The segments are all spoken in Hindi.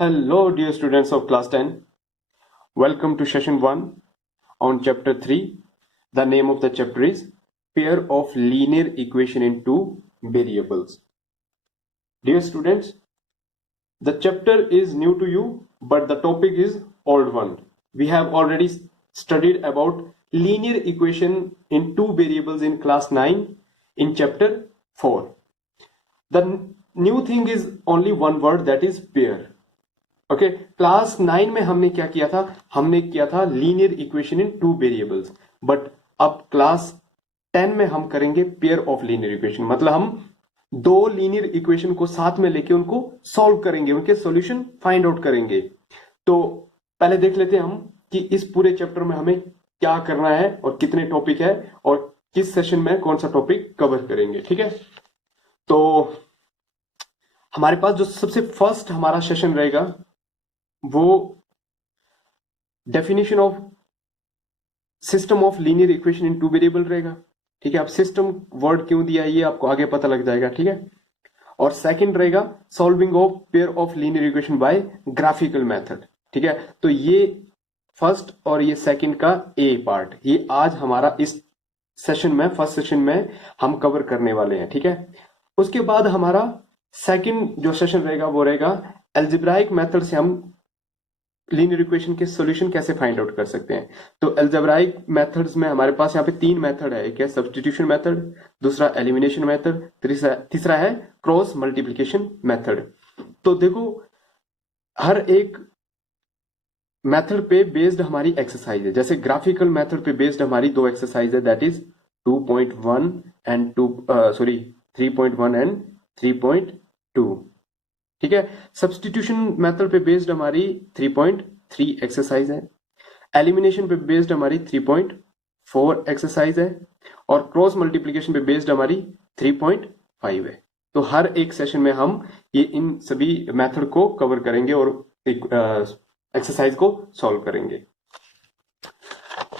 Hello, dear students of class 10. Welcome to session 1 on chapter 3. The name of the chapter is Pair of Linear Equation in Two Variables. Dear students, the chapter is new to you, but the topic is old one. We have already studied about linear equation in two variables in class 9 in chapter 4. The new thing is only one word, that is pair. Okay class 9 में हमने क्या किया था, हमने किया था linear equation in two variables, but अब क्लास 10 में हम करेंगे पेयर ऑफ लीनियर इक्वेशन, मतलब हम दो लीनियर इक्वेशन को साथ में लेके उनको सॉल्व करेंगे, उनके सॉल्यूशन फाइंड आउट करेंगे। तो पहले देख लेते हैं हम कि इस पूरे चैप्टर में हमें क्या करना है और कितने टॉपिक है और किस सेशन में कौन सा टॉपिक कवर करेंगे। ठीक है, तो हमारे पास जो सबसे फर्स्ट हमारा सेशन रहेगा वो definition of system of linear equation in two variable रहेगा। ठीक है, अब सिस्टम वर्ड क्यों दिया ये आपको आगे पता लग जाएगा। ठीक है, और सेकंड रहेगा solving of pair of linear equation by graphical method. ठीक है, तो ये फर्स्ट और ये सेकंड का ए पार्ट ये आज हमारा इस सेशन में फर्स्ट सेशन में हम कवर करने वाले हैं। ठीक है, उसके बाद हमारा सेकंड जो सेशन रहेगा वो रहेगा एल्जेब्राइक मेथड से हम लीनियर इक्वेशन के सॉल्यूशन कैसे फाइंड आउट कर सकते हैं। तो एल्जेब्राइक मेथड्स में हमारे पास यहाँ पे तीन मेथड है, एक है सब्स्टिट्यूशन मेथड, दूसरा एलिमिनेशन मेथड, तीसरा है क्रॉस मल्टीप्लिकेशन मेथड। तो देखो हर एक मेथड पे बेस्ड हमारी एक्सरसाइज है, जैसे ग्राफिकल मेथड पे बेस्ड हमारी दो एक्सरसाइज है, दैट इज 2.1 एंड 3.1 एंड 3.2। ठीक है, सब्स्टिट्यूशन मेथड पे बेस्ड हमारी 3.3 एक्सरसाइज है, एलिमिनेशन पे बेस्ड हमारी 3.4 एक्सरसाइज है और क्रॉस मल्टीप्लिकेशन पे बेस्ड हमारी 3.5 है। तो हर एक सेशन में हम ये इन सभी मेथड को कवर करेंगे और एक्सरसाइज को सॉल्व करेंगे।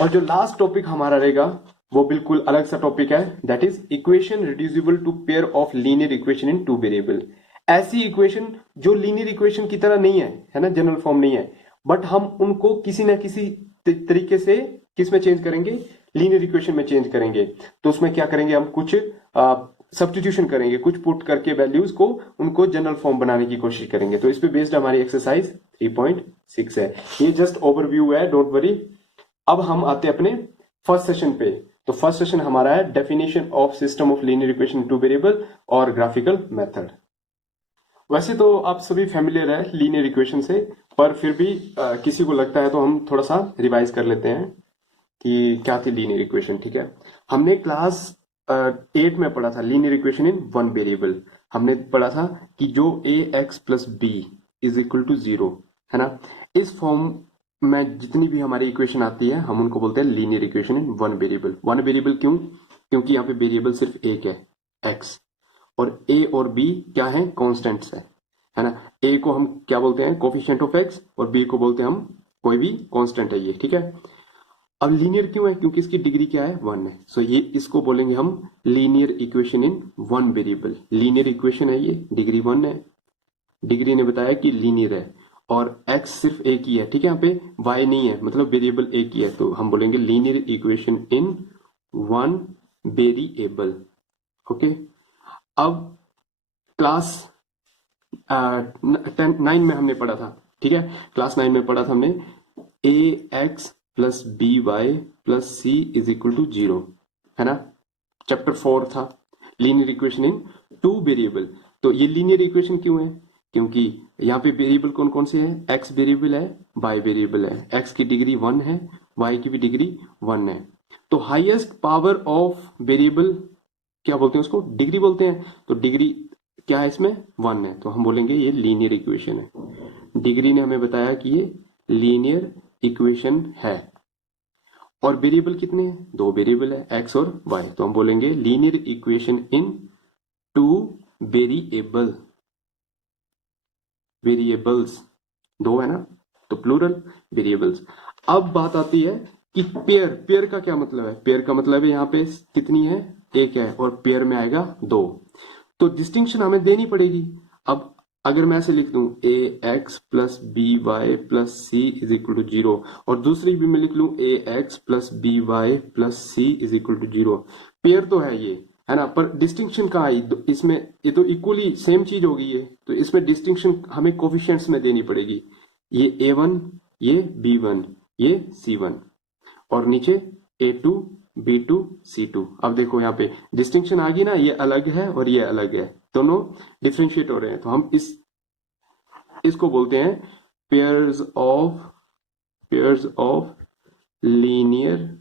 और जो लास्ट टॉपिक हमारा रहेगा वो बिल्कुल अलग सा टॉपिक है, that is equation reducible to pair of linear equation in two variable. ऐसी इक्वेशन जो लीनियर इक्वेशन की तरह नहीं है ना, जनरल फॉर्म नहीं है, बट हम उनको किसी ना किसी तरीके से किस में चेंज करेंगे, लीनियर इक्वेशन में चेंज करेंगे। तो उसमें क्या करेंगे, हम कुछ सब्स्टिट्यूशन करेंगे, कुछ पुट करके वैल्यूज को उनको जनरल फॉर्म बनाने की कोशिश करेंगे। तो इस पे बेस्ड हमारी एक्सरसाइज 3.6 है। ये जस्ट ओवरव्यू है, डोंट वरी। अब हम आते हैं अपने फर्स्ट सेशन पे। तो फर्स्ट सेशन हमारा है definition of system of linear equation two variable और ग्राफिकल मेथड। वैसे तो आप सभी फैमिलियर है लीनियर इक्वेशन से, पर फिर भी किसी को लगता है तो हम थोड़ा सा रिवाइज कर लेते हैं कि क्या थी लीनियर इक्वेशन। ठीक है, हमने क्लास 8 में पढ़ा था linear equation in one variable. हमने पढ़ा था कि जो ax plus B is equal to 0 है ना, इस फॉर्म में जितनी भी हमारी इक्वेशन आती है हम उनको बोलते हैं linear equation in one variable. One variable क्यों, क्योंकि यहाँ पे वेरिएबल सिर्फ एक है x, और a और b क्या है, कॉन्स्टेंट्स है ना। a को हम क्या बोलते हैं, कोफिशिएंट ऑफ x, और b को बोलते हैं हम कोई भी कांस्टेंट है ये। ठीक है, अब लीनियर क्यों है, क्योंकि इसकी डिग्री क्या है, 1 है। सो ये इसको बोलेंगे हम linear equation in one variable. Linear equation है ये, डिग्री 1 है, डिग्री ने बताया कि लीनियर है, और x सिर्फ एक ही है। ठीक है, यहाँ पे y नहीं है, मतलब वेरिएबल एक ही है, तो हम बोलेंगे linear equation in one variable. Okay, अब क्लास 9 में हमने पढ़ा था। ठीक है, क्लास 9 में पढ़ा था हमने ax plus B Y plus C is equal to 0 है ना। चैप्टर 4 था linear equation in two variable. तो ये लीनियर इक्वेशन क्यों है, क्योंकि यहाँ पे वेरिएबल कौन कौन से है, x वेरिएबल है, y वेरिएबल है, x की डिग्री 1 है, y की भी डिग्री 1 है। तो हाईएस्ट पावर ऑफ वेरिएबल क्या बोलते हैं, उसको डिग्री बोलते हैं। तो डिग्री क्या है इसमें, 1 है, तो हम बोलेंगे ये लीनियर इक्वेशन है। डिग्री ने हमें बताया कि ये लीनियर इक्वेशन है। और वेरिएबल कितने हैं, दो वेरिएबल है, x और y, तो हम बोलेंगे linear equation in two variable, variables दो है ना, तो प्लूरल वेरिएबल्स। अब बात आती है कि पेयर, पेयर का क्या मतलब है, पेयर का मतलब है यहाँ पे कितनी है, एक है, और पेयर में आएगा 2। तो डिस्टिंक्शन हमें देनी पड़ेगी। अब अगर मैं ऐसे लिख दूं a x plus B Y plus C is equal to zero, और दूसरी भी मैं लिख लूं a x plus B Y plus C is equal to zero, pair तो है ये, है ना, पर डिस्टिंक्शन कहाँ आई इसमें? ये तो इक्वली सेम चीज होगी ये, तो इसमें डिस्टिंक्शन हमें कोफिशिएंट्स में देनी पड़ेगी। ये A1, ये B1, ये C1, और नीचे A2, B2, C2। अब देखो यहाँ पे डिस्टिंक्शन आ गई ना, ये अलग है और ये अलग है, दोनों डिफ्रेंशिएट हो रहे हैं, तो हम इसको बोलते हैं pairs of linear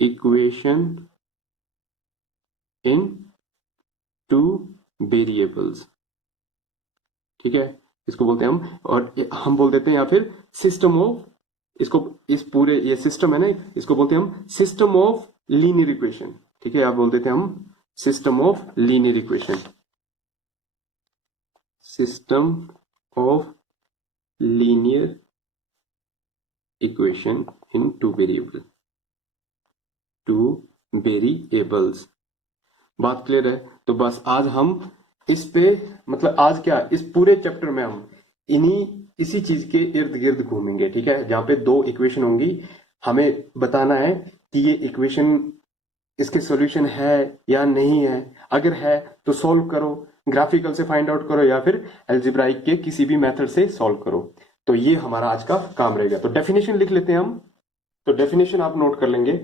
equation in two variables. ठीक है, इसको बोलते हैं हम, और हम बोल देते हैं या फिर सिस्टम ऑफ, इसको इस पूरे ये सिस्टम है ना, इसको बोलते हैं हम सिस्टम ऑफ लीनियर इक्वेशन। ठीक है, आप बोल देते हैं हम system of linear equation, system of linear equation in two variables. बात क्लियर है? तो बस आज हम इस पे, मतलब आज क्या, इस पूरे चैप्टर में हम इसी चीज के इर्द गिर्द घूमेंगे। ठीक है, जहां पे दो इक्वेशन होंगी, हमें बताना है कि ये इक्वेशन, इसके सॉल्यूशन है या नहीं है, अगर है तो सॉल्व करो, ग्राफिकल से फाइंड आउट करो या फिर अलजेब्राइक के किसी भी मेथड से सॉल्व करो। तो ये हमारा आज का काम रहेगा। तो डेफिनेशन लिख लेते हैं हम, तो डेफिनेशन आप नोट कर लेंगे।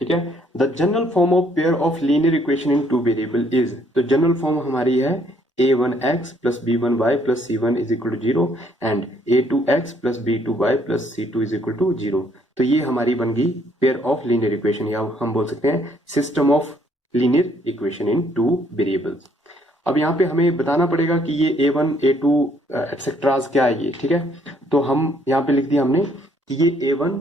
ठीक है, the general form of pair of linear equation in two variable is, तो जनरल फॉर्म हमारी है a1x plus b1y plus c1 is equal to 0 and a2x plus b2y plus c2 is equal to 0। तो ये हमारी बन गई पेयर ऑफ लीनियर इक्वेशन, या हम बोल सकते हैं system of linear equation in two variables. अब यहाँ पे हमें बताना पड़ेगा कि ये a1 a2 एक्सेट्राज क्या है ये। ठीक है, तो हम यहाँ पे लिख दिया हमने कि ये a1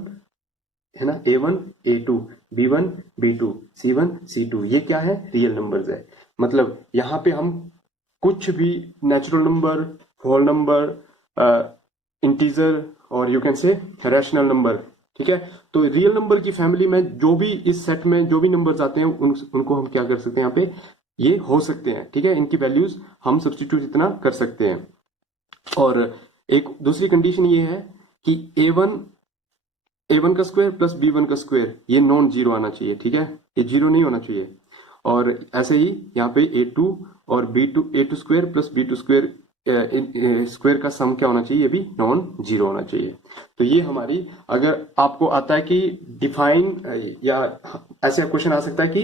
है ना, a1 a2 b1 b2 c1 c2, ये क्या है? रियल नंबर्स है। मतलब यहाँ पे हम कुछ भी natural number, whole number, integer और you can say rational number. ठीक है, तो रियल नंबर की फैमिली में जो भी इस सेट में जो भी नंबर्स आते हैं उनको हम क्या कर सकते हैं, यहाँ पे ये हो सकते हैं। ठीक है, इनकी वैल्यूज हम सब्स्टिट्यूट इतना कर सकते हैं। और एक दूसरी कंडीशन ये है कि a1 का स्क्वायर प्लस b1 का स्क्वायर ये नॉन जीरो आना चाहिए। ठीक है, ये जीरो नहीं होना चाहिए। और ऐसे ही यहाँ पे a2 और a2 square plus b2 square square का सम क्या होना चाहिए? ये भी नॉन जीरो होना चाहिए। तो ये हमारी, अगर आपको आता है कि डिफाइन, या ऐसे क्वेश्चन आ सकता है कि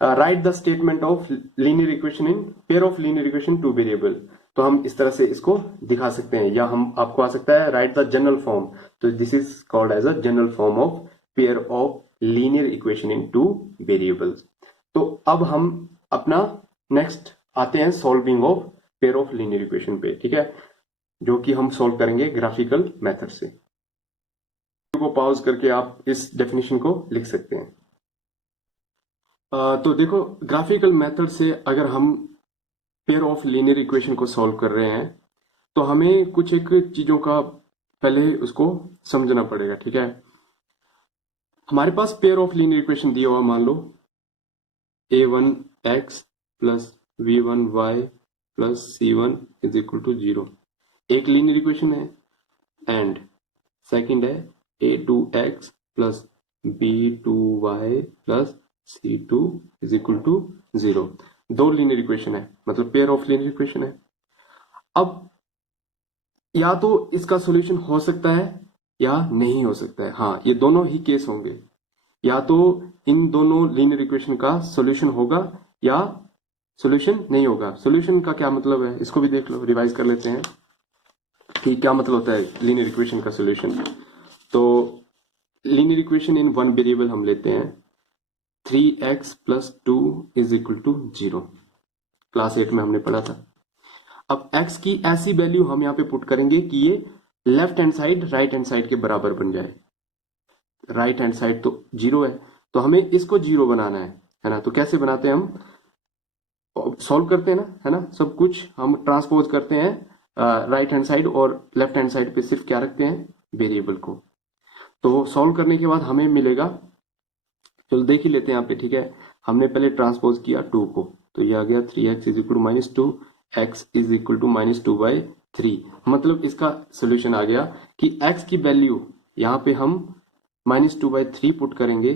right the statement of linear equation in pair of linear equation two variable, तो हम इस तरह से इसको दिखा सकते हैं। या हम आपको आ सकता है राइट द जनरल फॉर्म, तो this is called as a general form of pair of linear equation in two variables. तो अब हम अपना नेक्स्ट आते हैं solving of pair of linear equation पे। ठीक है, जो कि हम सॉल्व करेंगे ग्राफिकल मेथड से। को पॉज करके आप इस डेफिनेशन को लिख सकते हैं। तो देखो, ग्राफिकल मेथड से अगर हम पेयर ऑफ लीनियर इक्वेशन को सॉल्व कर रहे हैं तो हमें कुछ एक चीजों का पहले उसको समझना पड़ेगा। ठीक है, हमारे पास पेयर ऑफ लीनियर इक्वेशन दिया हुआ, मान लो a1x plus v1y plus c1 is equal to 0, एक लीनियर इक्वेशन है। एंड सेकंड है a2x plus b2y plus c2 is equal to 0, दो लीनियर इक्वेशन है, मतलब पेयर ऑफ लीनियर इक्वेशन है। अब या तो इसका सॉल्यूशन हो सकता है या नहीं हो सकता है। हाँ, ये दोनों ही केस होंगे, या तो इन दोनों लीनियर इक्वेशन का सॉल्यूशन होगा या सॉल्यूशन नहीं होगा। सॉल्यूशन का क्या मतलब है, इसको भी देख लो, रिवाइज कर लेते हैं कि क्या मतलब होता है लीनियर इक्वेशन का सॉल्यूशन। तो linear equation in one variable हम लेते हैं 3x plus 2 is equal to 0, class 8 में हमने पढ़ा था। अब x की ऐसी वैल्यू हम यहाँ पे पुट करेंगे कि ये left hand side right hand side के बराबर बन जाए। राइट हैंड साइड तो 0 है, तो हमें इसको 0 बनाना है ना। तो कैसे बनाते हैं हम? सॉल्व करते हैं ना, है ना, सब कुछ हम ट्रांसपोज करते हैं राइट हैंड साइड, और लेफ्ट हैंड साइड पे सिर्फ क्या रखते हैं? वेरिएबल को। तो सॉल्व करने के बाद हमें मिलेगा, चलो देख ही लेते हैं यहाँ पे। ठीक है, हमने पहले ट्रांसपोज किया 2 को, तो ये आ गया 3x is equal to -2 x is equal to -2/3। मतलब इसका सोल्यूशन आ गया कि x की वैल्यू यहाँ पे हम -2/3 पुट करेंगे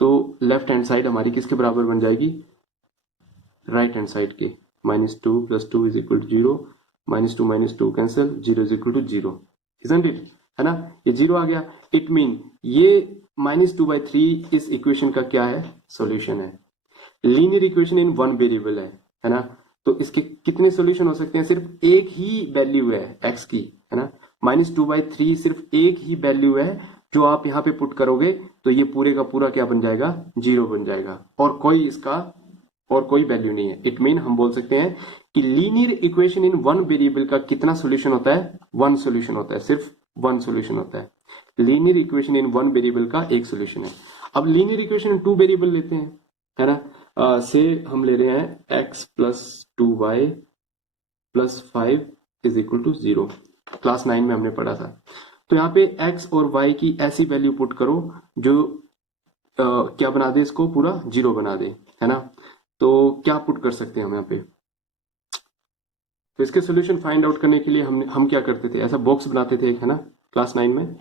तो लेफ्ट हैंड साइड हमारी किसके बराबर बन जाएगी, राइट हैंड साइड के। -2 + 2 is equal to 0, -2 cancel, 0 is equal to 0, isn't it, है ना। ये 0 आ गया। इट मीन ये -2/3 इस इक्वेशन का क्या है, सॉल्यूशन है। Linear equation in one variable है ना। तो इसके कितने सॉल्यूशन हो सकते हैं, सिर्फ एक ही वैल्यू है x की, है ना। -2/3 सिर्फ एक ही वैल्यू है जो आप यहाँ पे पुट करोगे तो ये पूरे का पूरा क्या बन जाएगा, 0 बन जाएगा, और कोई वैल्यू नहीं है। इट मीन हम बोल सकते हैं कि linear equation in one variable का कितना सॉल्यूशन होता है, वन सॉल्यूशन होता है, सिर्फ वन सॉल्यूशन होता है। Linear equation in one variable का एक सॉल्यूशन है। अब linear equation in two variable लेते हैं, है ना। से हम ले रहे हैं x + 2y + 5 is equal to 0। Class 9 में हमने पढ़ा था। तो यहाँ पे x और y की ऐसी वैल्यू पुट करो जो क्या बना दे, इसको पूरा 0 बना दे, है ना। तो क्या पुट कर सकते हैं हम यहाँ पे, तो इसके सोल्यूशन फाइंड आउट करने के लिए हम क्या करते थे, ऐसा बॉक्स बनाते थे एक, है ना, क्लास 9 में।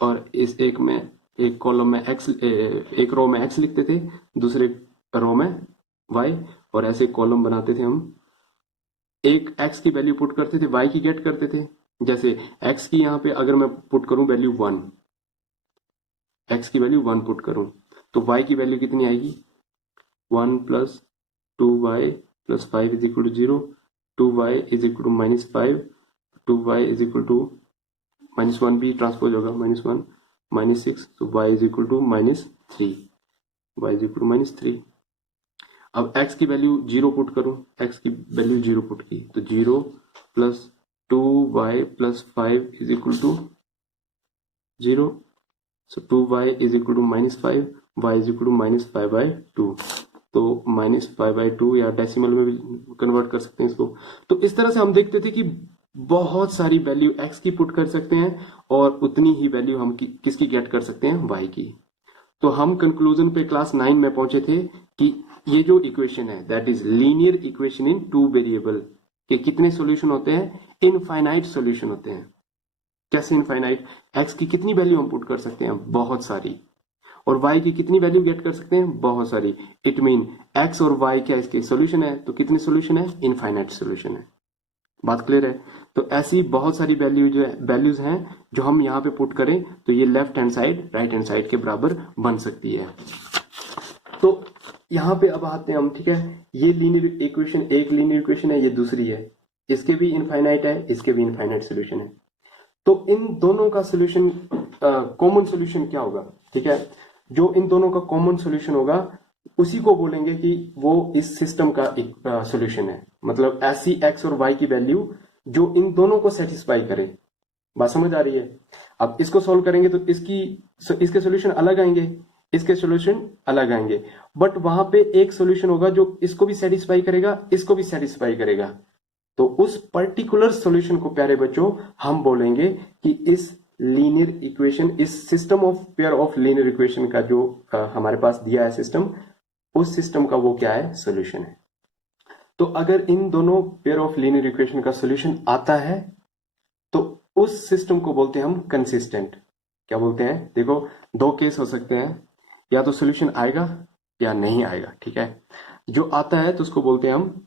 और इस एक कॉलम में x, एक रो में x लिखते थे, दूसरे रो में y, और ऐसे कॉलम बनाते थे हम। एक x की वैल्यू पुट करते थे, y की गेट करते थे। जैसे x की यहाँ पे अगर मैं पुट करूं वैल्यू 1, x की वैल्यू 1 पुट करूं तो y की वैल्यू कितनी आएगी, 1 + 2y + 5 is equal to 0, 2y is equal to -5, 2y is equal to -1 भी ट्रांसपोज होगा, -1 -6, तो y is equal to -3, y is equal to -3। अब x की वैल्यू 0 पुट करूं, x की वैल्यू 0 पुट की तो 0 + 2y + 5 is equal to 0, so 2y is equal to -5, y is equal to -5/2, तो -5/2, या डेसिमल में भी कन्वर्ट कर सकते हैं इसको। तो इस तरह से हम देखते थे कि बहुत सारी वैल्यू x की पुट कर सकते हैं और उतनी ही वैल्यू हम किसकी गेट कर सकते हैं, y की। तो हम कंक्लूजन पे क्लास 9 में पहुंचे थे कि ये जो इक्वेशन है that is linear equation in two variable के कितने सॉल्यूशन होते हैं, इनफाइनाइट सॉल्यूशन होते हैं। कैसे इनफाइनाइट, x की कितनी वैल्यू हम पुट कर सकते हैं, बहुत सारी, और y की कितनी वैल्यू गेट कर सकते हैं, बहुत सारी। इट मीन x और y क्या इसके सॉल्यूशन है, तो कितने सॉल्यूशन है, इनफाइनाइट सॉल्यूशन है। बात क्लियर है। तो ऐसी बहुत सारी वैल्यूज हैं जो हम यहाँ पे पुट करें तो ये left hand side right hand side के बराबर बन सकती है। तो यहाँ पे अब आते हैं हम, ठीक है। ये लीनियर इक्वेशन, एक लीनियर इक्वेशन है, ये दूसरी है, इसके भी इनफाइनाइट है, इसके भी इनफाइनाइट सोल्यूशन है। तो इन दोनों का सोल्यूशन, कॉमन सोल्यूशन क्या होगा, ठीक है। जो इन दोनों का कॉमन सोल्यूशन होगा उसी को बोलेंगे कि वो इस सिस्टम का एक सोल्यूशन है। मतलब ऐसी x और y की वैल्यू जो इन दोनों को सेटिस्फाई करे। बात समझ आ रही है। अब इसको सॉल्व करेंगे तो इसके सॉल्यूशन अलग आएंगे, इसके सॉल्यूशन अलग आएंगे, बट वहां पे एक सॉल्यूशन होगा जो इसको भी सेटिस्फाई करेगा, इसको भी सेटिस्फाई करेगा। तो उस पर्टिकुलर सॉल्यूशन को प्यारे बच्चों हम बोलेंगे कि इस लीनियर इक्वेशन, इस system of pair of linear equation का जो हमारे पास दिया है सिस्टम, उस सिस्टम का वो क्या है, सॉल्यूशन है। तो अगर इन दोनों पेयर ऑफ लीनियर इक्वेशन का सॉल्यूशन आता है तो उस सिस्टम को बोलते हैं हम कंसिस्टेंट। क्या बोलते हैं, देखो दो केस हो सकते हैं, या तो सॉल्यूशन आएगा या नहीं आएगा, ठीक है। जो आता है तो उसको बोलते हैं हम,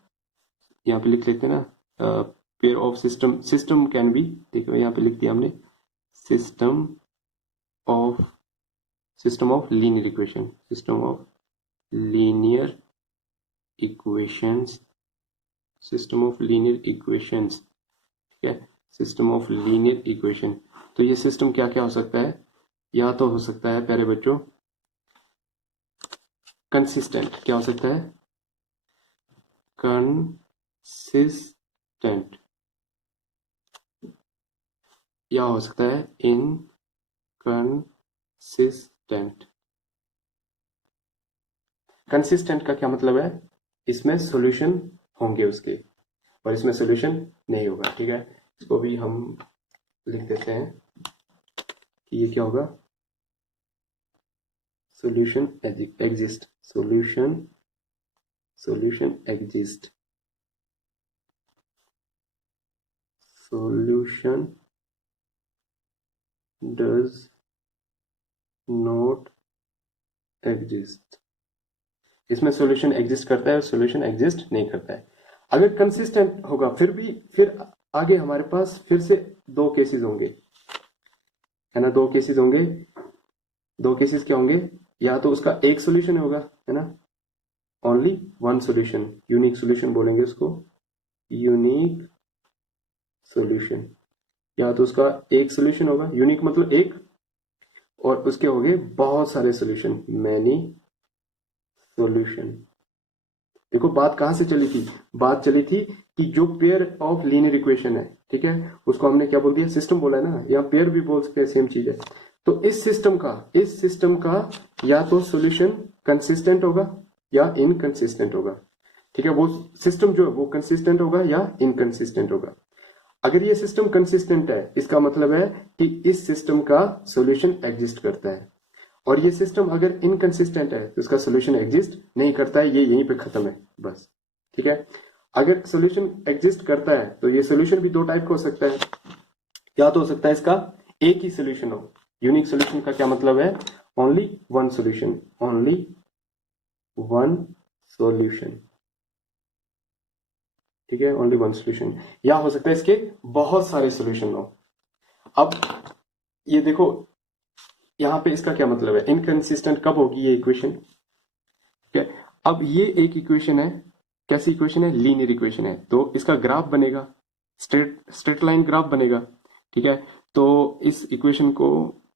यहाँ पे लिख लेते हैं ना, pair of system can be, देखो यहाँ पे लिख दिया हमने, system of linear equation, system of linear equations, system of linear equations, ठीक है, सिस्टम ऑफ लीनियर इक्वेशन। तो ये सिस्टम क्या क्या हो सकता है, या तो हो सकता है प्यारे बच्चों कंसिस्टेंट, क्या हो सकता है, कंसिस्टेंट, या हो सकता है इनकंसिस्टेंट। कंसिस्टेंट का क्या मतलब है, इसमें सॉल्यूशन होंगे उसके, और इसमें सॉल्यूशन नहीं होगा, ठीक है। इसको भी हम लिख देते हैं कि ये क्या होगा, solution exist, solution exist, solution does not exist। इसमें सॉल्यूशन एग्जिस्ट करता है और सॉल्यूशन एग्जिस्ट नहीं करता है। अगर कंसिस्टेंट होगा फिर आगे हमारे पास फिर से दो केसेस होंगे, है ना। दो केसेस होंगे। दो केसेस क्या होंगे? या तो उसका एक सॉल्यूशन होगा, है ना, only one solution, unique solution बोलेंगे उसको, यूनिक सॉल्यूशन। या तो उसका एक सॉल्यूशन होगा, यूनिक मतलब एक, और उसके हो गए बहुत सारे सॉल्यूशन, मैनी सॉल्यूशन। देखो बात कहां से चली थी? बात चली थी कि जो पेयर ऑफ लीनियर इक्वेशन है, ठीक है, उसको हमने क्या बोल दिया? सिस्टम बोला है ना, या पेयर भी बोल सकते हैं, सेम चीज है। तो इस सिस्टम का या तो सॉल्यूशन कंसिस्टेंट होगा या इनकंसिस्टेंट होगा, ठीक है। वो सिस्टम जो है वो कंसिस्टेंट होगा या इनकंसिस्टेंट होगा। अगर ये सिस्टम कंसिस्टेंट है, इसका मतलब है कि इस सिस्टम का सॉल्यूशन एग्जिस्ट करता है, और ये सिस्टम अगर इनकंसिस्टेंट है तो इसका सॉल्यूशन एग्जिस्ट नहीं करता है। ये यहीं पे खत्म है बस, ठीक है। अगर सॉल्यूशन एग्जिस्ट करता है तो ये सॉल्यूशन भी दो टाइप का हो सकता है। या तो हो सकता है इसका एक ही सॉल्यूशन हो। यूनिक सॉल्यूशन का क्या मतलब है? Only one solution, only one solution, ठीक है, ओनली वन सॉल्यूशन। या हो सकता है इसके बहुत सारे सॉल्यूशन हो। अब ये देखो यहां पे इसका क्या मतलब है? इनकंसिस्टेंट कब होगी ये इक्वेशन? ठीक है, अब ये एक इक्वेशन है, कैसी इक्वेशन है? लीनियर इक्वेशन है। तो इसका ग्राफ बनेगा, स्ट्रेट लाइन ग्राफ बनेगा, ठीक है। तो इस इक्वेशन को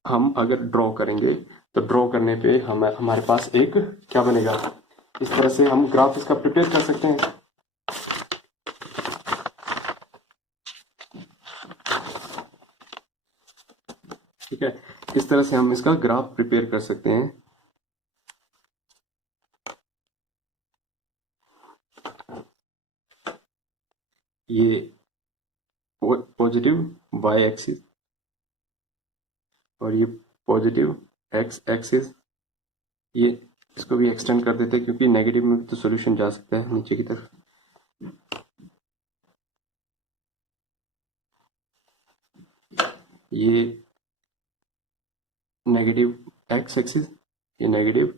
हम अगर ड्रॉ करेंगे तो ड्रॉ करने पे हमारे पास एक क्या बनेगा? इस तरह से हम ग्राफ इसका प्रिपेयर कर सकते हैं। ठीक है, इस तरह से हम इसका ग्राफ प्रिपेयर कर सकते हैं। ये पॉजिटिव y एक्सिस और ये पॉजिटिव x एक्सिस, ये इसको भी एक्सटेंड कर देते हैं क्योंकि नेगेटिव में भी तो सॉल्यूशन जा सकता है नीचे की तरफ। ये नेगेटिव x एक्सिस, ये नेगेटिव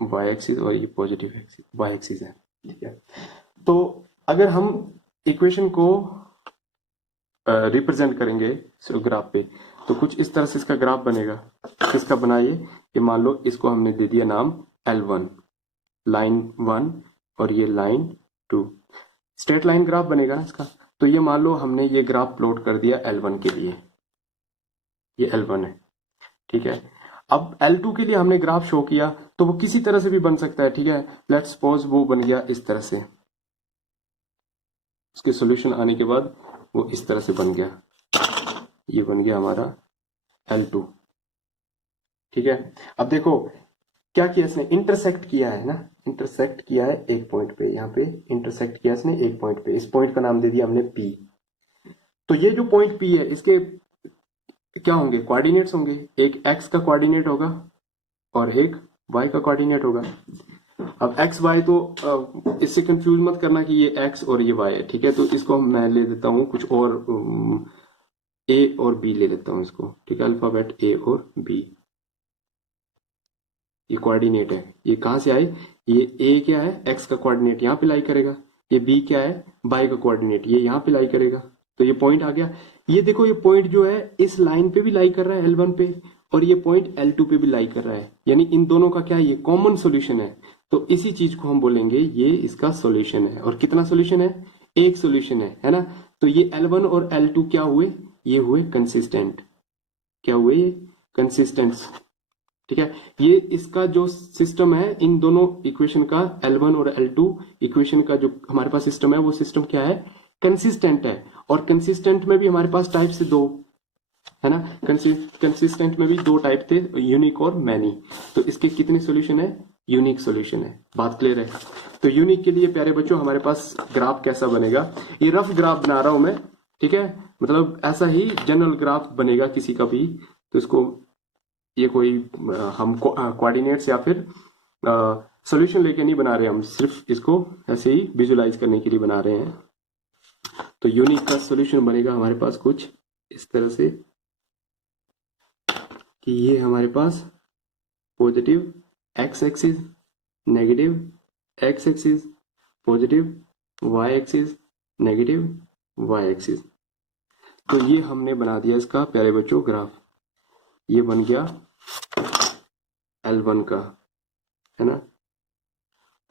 y एक्सिस और ये पॉजिटिव एक्सिस y एक्सिस है, ठीक है। तो अगर हम इक्वेशन को रिप्रेजेंट करेंगे ग्राफ पे तो कुछ इस तरह से इसका ग्राफ बनेगा। किसका बनाइए? ये मान लो इसको हमने दे दिया नाम L1, लाइन 1 और ये लाइन 2, स्ट्रेट लाइन ग्राफ बनेगा ना इसका। तो ये मान लो हमने ये ग्राफ प्लॉट कर दिया L1 के लिए, ये L1 है, ठीक है। अब L2 के लिए हमने ग्राफ शो किया तो वो किसी तरह से भी बन सकता है, ठीक है। लेट्स सपोज वो बन गया इस तरह से, उसके सॉल्यूशन आने के बाद वो इस तरह से बन गया, ये बन गया हमारा L2, ठीक है। अब देखो क्या किया इसने? इंटरसेक्ट किया है ना, इंटरसेक्ट किया है एक पॉइंट पे, यहाँ पे इंटरसेक्ट किया इसने एक पॉइंट पे। इस पॉइंट का नाम दे दिया हमने P। तो ये जो पॉइंट P है इसके क्या होंगे? कोऑर्डिनेट्स होंगे। एक x का कोऑर्डिनेट होगा और एक y का कोऑर्डिनेट होगा। अब x y तो इससे कंफ्यूज मत करना कि ये x और ये y है, ठीक है। तो इसको मैं ले देता हूं कुछ और, a और b ले लेता हूं इसको, ठीक है। अल्फाबेट a और b, ये कोऑर्डिनेट है। ये कहां से आए? ये a क्या है? x का कोऑर्डिनेट यहाँ पे लाई करेगा। ये b क्या है? y का कोऑर्डिनेट, ये यहाँ पे लाई करेगा। तो ये पॉइंट आ गया। ये देखो ये पॉइंट जो है इस लाइन पे भी लाई कर रहा है L1 पे, और ये पॉइंट L2 पे भी लाई कर रहा है, यानी इन दोनों का क्या है? ये कॉमन सॉल्यूशन है। तो इसी चीज को हम बोलेंगे ये इसका सॉल्यूशन है। और कितना सॉल्यूशन है? एक सॉल्यूशन है ना। तो ये L1 और L2 क्या हुए? ये हुए कंसिस्टेंट। क्या हुए? ये कंसिस्टेंट, ठीक है। ये इसका जो सिस्टम है इन दोनों इक्वेशन का, L1 और L2 इक्वेशन का जो हमारे पास सिस्टम है वो सिस्टम क्या है? कंसिस्टेंट है। और कंसिस्टेंट में भी हमारे पास टाइप से दो है ना, कंसिस्टेंट में भी दो टाइप थे, यूनिक और मैनी। तो इसके कितने सॉल्यूशन है? यूनिक सॉल्यूशन है। बात क्लियर है? तो यूनिक के लिए प्यारे बच्चों हमारे पास ग्राफ कैसा बनेगा? ये रफ ग्राफ बना रहा हूं मैं, ठीक है, मतलब ऐसा ही जनरल ग्राफ बनेगा किसी का भी। तो इसको ये कोई हम कोऑर्डिनेट्स या फिर सॉल्यूशन लेके नहीं बना रहे, हम सिर्फ इसको ऐसे ही विजुलाइज करने के लिए बना रहे हैं। तो यूनिक का सॉल्यूशन बनेगा हमारे पास कुछ इस तरह से कि ये हमारे पास positive x axis, negative x axis, positive y axis, negative y axis. तो ये हमने बना दिया इसका प्यारे बच्चों ग्राफ। ये बन गया L1 का, है ना।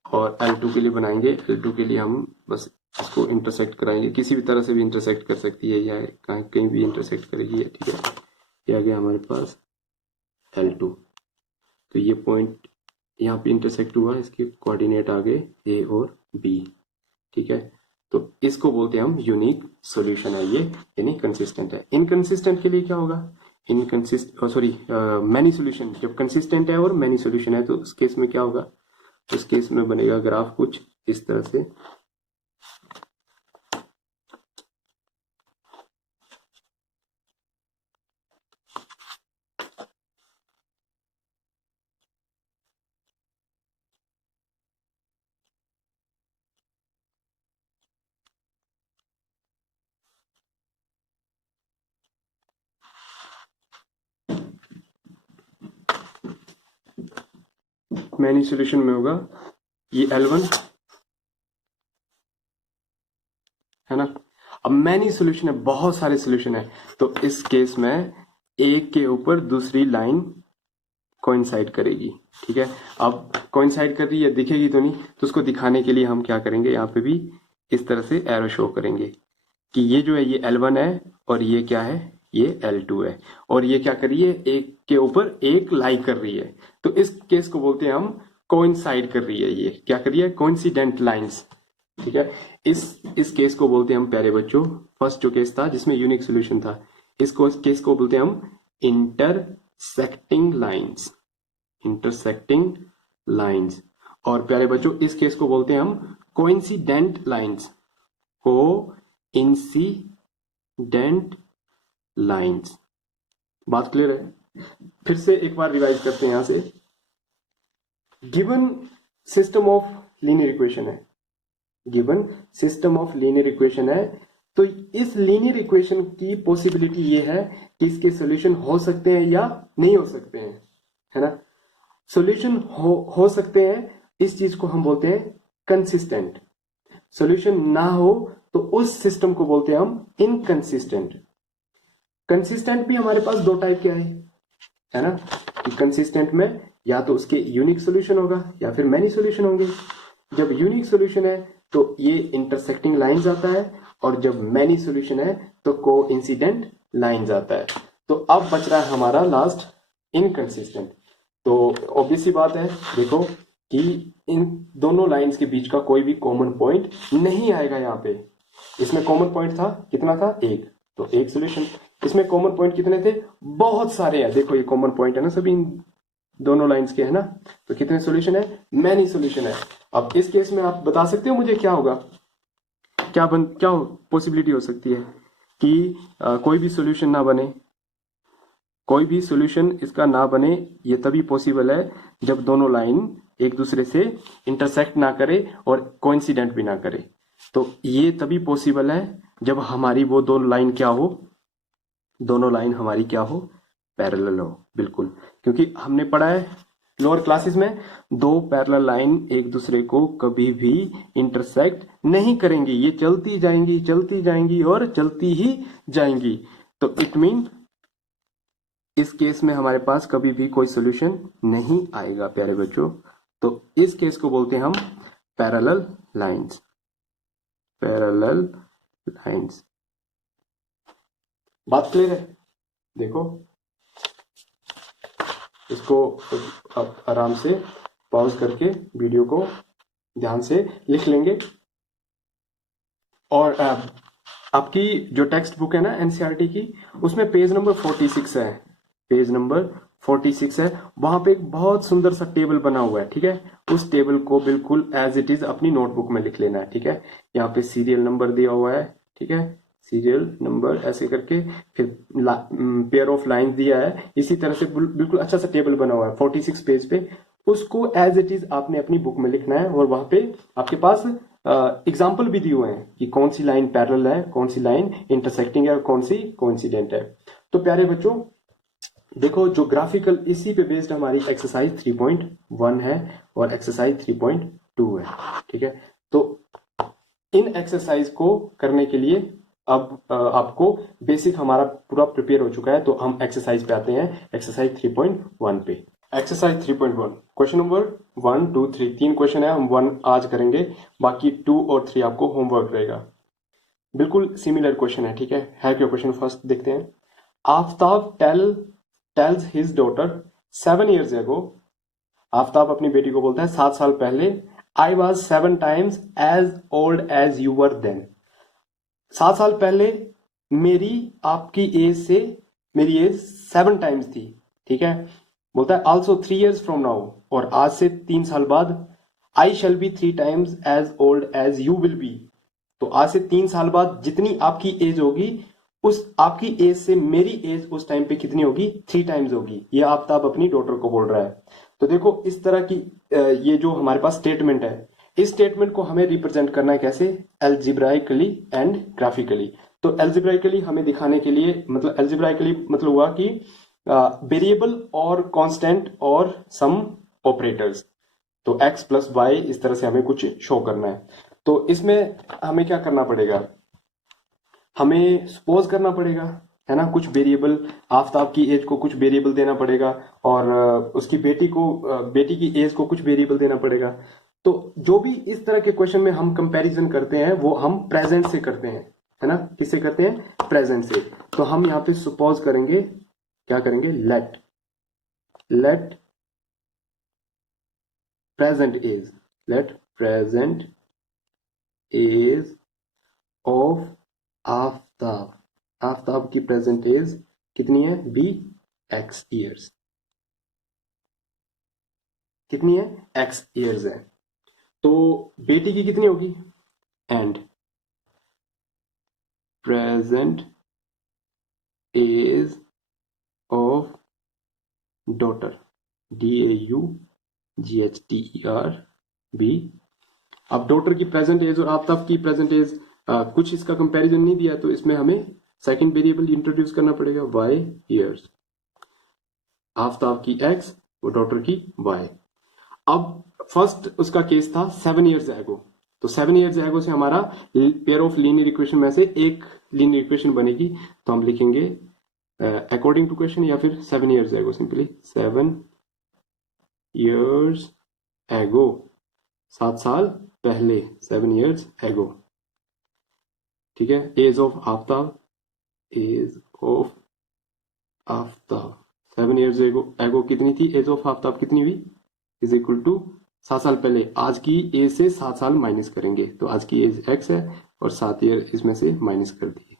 और L2 के लिए बनाएंगे। L2 के लिए हम बस इसको इंटरसेक्ट कराएंगे, किसी भी तरह से भी इंटरसेक्ट कर सकती है या कहीं भी इंटरसेक्ट करेगी, ठीक है। ये आ गया हमारे पास L2। तो ये पॉइंट यहाँ पे इंटरसेक्ट हुआ, इसके कोऑर्डिनेट आ गए A और B, ठीक है। तो इसको बोलते हैं हम यूनिक सॉल्यूशन है ये, यानी कंसिस्टेंट है। इनकंसिस्टेंट के लिए क्या होगा? Many solution. जब कंसिस्टेंट है और मैनी सॉल्यूशन है तो उस केस में क्या होगा? उस केस में बनेगा ग्राफ कुछ इस तरह से। मैनी सॉल्यूशन में होगा ये L1, है ना। अब मैनी सॉल्यूशन है, बहुत सारे सॉल्यूशन है, तो इस केस में एक के ऊपर दूसरी लाइन कोइंसाइड करेगी, ठीक है। अब कोइंसाइड कर रही है, दिखेगी तो नहीं, तो उसको दिखाने के लिए हम क्या करेंगे, यहाँ पे भी इस तरह से एरो शो करेंगे कि ये जो है ये L1 है और ये क्या है, ये L2 है, और ये क्या कर रही है, एक के ऊपर एक लाई कर रही है। तो इस केस को बोलते हैं हम कोइंसाइड कर रही है, ये क्या कर रही है, कोइंसिडेंट लाइंस, ठीक है। इस केस को बोलते हैं हम प्यारे बच्चों, फर्स्ट जो केस था जिसमें यूनिक सॉल्यूशन था, इस केस को बोलते हैं हम इंटरसेक्टिंग लाइंस, इंटरसेक्टिंग लाइंस। और प्यारे बच्चों इस केस को बोलते हैं हम कोइंसिडेंट लाइंस, कोइंसिडेंट लाइंस। बात क्लियर है? फिर से एक बार रिवाइज करते हैं। यहां से given system of linear equation है, given system of linear equation है, तो इस लीनियर इक्वेशन की पॉसिबिलिटी ये है कि इसके सॉल्यूशन हो सकते हैं या नहीं हो सकते हैं, है ना। सॉल्यूशन हो सकते हैं, इस चीज को हम बोलते हैं कंसिस्टेंट। सॉल्यूशन ना हो तो उस सिस्टम को बोलते हैं हम इनकंसिस्टेंट। कंसिस्टेंट भी हमारे पास दो टाइप के आए, है ना, कि कंसिस्टेंट में या तो उसके यूनिक सॉल्यूशन होगा या फिर मैनी सॉल्यूशन होंगे। जब यूनिक सॉल्यूशन है तो ये इंटरसेक्टिंग लाइंस आता है, और जब मैनी सॉल्यूशन है तो कोइंसिडेंट लाइंस आता है। तो अब बच रहा है हमारा लास्ट इनकंसिस्टेंट। तो ऑब्वियस सी बात है, देखो कि इन दोनों लाइंस के बीच का कोई भी कॉमन पॉइंट नहीं आएगा। यहाँ पे इसमें कॉमन पॉइंट था, कितना था, एक, तो एक सॉल्यूशन। इसमें कॉमन पॉइंट कितने थे, बहुत सारे हैं। देखो ये कॉमन पॉइंट है ना सभी दोनों लाइंस के, है ना, तो कितने सॉल्यूशन है, मैनी सॉल्यूशन है। अब इस केस में आप बता सकते हो मुझे क्या होगा, क्या पॉसिबिलिटी हो सकती है कि कोई भी सॉल्यूशन ना बने, कोई भी सॉल्यूशन इसका ना बने। ये तभी पॉसिबल है जब दोनों लाइन एक दूसरे से इंटरसेक्ट ना करे और कोइंसिडेंट भी ना करे। तो ये तभी पॉसिबल है जब हमारी वो दोनों लाइन क्या हो, दोनों लाइन हमारी क्या हो, पैरेलल हो, बिल्कुल। क्योंकि हमने पढ़ा है लोअर क्लासेस में, दो पैरेलल लाइन एक दूसरे को कभी भी इंटरसेक्ट नहीं करेंगी, ये चलती जाएंगी, चलती जाएंगी और चलती ही जाएंगी। तो इट मीन इस केस में हमारे पास कभी भी कोई सॉल्यूशन नहीं आएगा प्यारे बच्चों। तो इस केस को बोलते हैं हम पैरेलल लाइंस, पैरेलल लाइंस। बात क्लियर है? देखो इसको अब आराम से पॉज करके वीडियो को ध्यान से लिख लेंगे। और आपकी जो टेक्स्ट बुक है ना एनसीईआरटी की, उसमें पेज नंबर 46 है, पेज नंबर 46 है, वहां पे एक बहुत सुंदर सा टेबल बना हुआ है, ठीक है। उस टेबल को बिल्कुल एज इट इज अपनी नोटबुक में लिख लेना है, ठीक है। यहाँ पे सीरियल नंबर दिया हुआ है, ठीक है, सीरियल नंबर ऐसे करके, फिर पेयर ऑफ लाइन दिया है, इसी तरह से बिल्कुल अच्छा सा टेबल बना हुआ है 46 पेज पे। उसको एज इट इज आपने अपनी बुक में लिखना है, और वहां पे आपके पास एग्जाम्पल भी दिए हुए हैं कि कौन सी लाइन पैरेलल है, कौन सी लाइन इंटरसेक्टिंग है और कौन सी कोइंसिडेंट है। तो प्यारे बच्चों देखो, जो ग्राफिकल इसी पे बेस्ड हमारी एक्सरसाइज 3.1 है और एक्सरसाइज 3.2 है। ठीक है, तो इन एक्सरसाइज को करने के लिए अब आपको बेसिक हमारा पूरा प्रिपेयर हो चुका है। तो हम एक्सरसाइज पे आते हैं, एक्सरसाइज 3.1 पे। एक्सरसाइज 3.1 क्वेश्चन नंबर 1 2 3 तीन क्वेश्चन है, हम 1 आज करेंगे, बाकी 2 और 3 आपको होमवर्क रहेगा। बिल्कुल सिमिलर क्वेश्चन है। ठीक है क्या क्वेश्चन फर्स्ट देखते हैं। Aftab tells his daughter 7 years ago, Aftab अपनी बेटी को बोलता है 7 साल पहले, I was 7 times as old as you were then. 7 साल पहले मेरी आपकी एज से मेरी एज 7 times थी। ठीक है, बोलता है ऑल्सो 3 years फ्रॉम नाउ, और आज से 3 साल बाद I shall be 3 times as old as you will be. तो आज से 3 साल बाद जितनी आपकी एज होगी, उस आपकी एज से मेरी एज उस टाइम पे कितनी होगी, 3 times होगी। ये आफ्ताब अपनी डॉटर को बोल रहा है। तो देखो इस तरह की ये जो हमारे पास स्टेटमेंट है, इस स्टेटमेंट को हमें रिप्रेजेंट करना है कैसे, एल्जिब्राइकली एंड ग्राफिकली। तो एल्जिब्राइकली हमें दिखाने के लिए, मतलब एल्जिब्राइकली मतलब हुआ कि वेरिएबल और कांस्टेंट और सम ऑपरेटर्स। तो x प्लस वाई इस तरह से हमें कुछ शो करना है। तो इसमें हमें क्या करना पड़ेगा, हमें सपोज करना पड़ेगा, है ना, कुछ वेरिएबल, आफ्ताब की एज को कुछ वेरिएबल देना पड़ेगा और उसकी बेटी की एज को कुछ वेरिएबल देना पड़ेगा। तो जो भी इस तरह के क्वेश्चन में हम कंपैरिजन करते हैं वो हम प्रेजेंट से करते हैं, है ना, किससे करते हैं, प्रेजेंट से। तो हम यहाँ पे सपोज करेंगे, क्या करेंगे, let present age of Aftab की प्रेजेंट एज कितनी है, बी एक्स ईयर्स। कितनी है, एक्स ईयर्स है। तो बेटी की कितनी होगी, and present age of daughter, DAUGHTER, अब डॉटर की प्रेजेंट एज और आफ्ताब की प्रेजेंट एज कुछ इसका कंपैरिजन नहीं दिया, तो इसमें हमें सेकंड वेरिएबल इंट्रोड्यूस करना पड़ेगा, y ईयर्स। आफ्ताब की x और डॉटर की y। अब फर्स्ट उसका केस था 7 years एगो। तो 7 years एगो से हमारा पेयर ऑफ लीनियर इक्वेशन में से एक लीनियर इक्वेशन बनेगी। तो हम लिखेंगे अकॉर्डिंग टू क्वेश्चन या फिर 7 years एगो, सिंपली 7 years एगो, 7 साल पहले, 7 years एगो। ठीक है, एज ऑफ आफ्ताब 7 years एगो कितनी थी, एज ऑफ आफ्ताब कितनी हुई, इज इक्वल टू 7 साल पहले। आज की एज से 7 साल माइनस करेंगे, तो आज की एज x है और 7 ईयर इसमें से माइनस कर दिए।